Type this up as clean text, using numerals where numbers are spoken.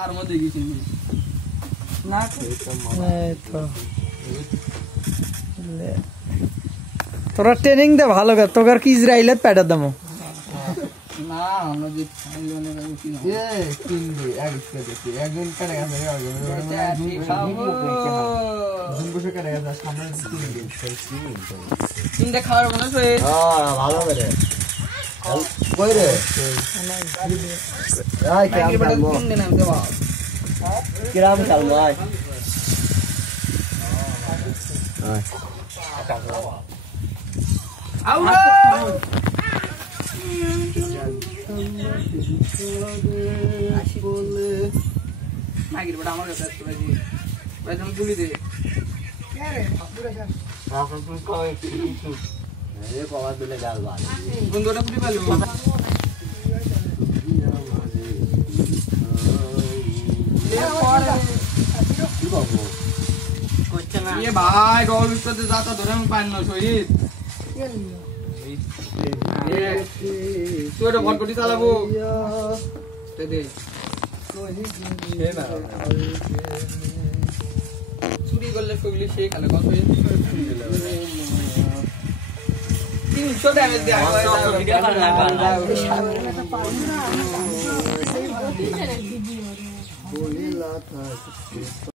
আর মধ্যে গেছি না তোরা ট্রেনিং দে ভালো করে তোর কি ইসরায়েলের প্যাডার দাম না আমরা যে তিনটা খাওয়ার মনে ভালো করে কিরাম চালবো আমার কাছে তুলি দে বন্ধুটা পুরি পেল ভাই গল যাতা ধরে আমি পাই না শহীদ তুই এটা ভটকটি চালাবো চুরি করলে সগলি সে খালে কত 300 ড্যামেজ দেয়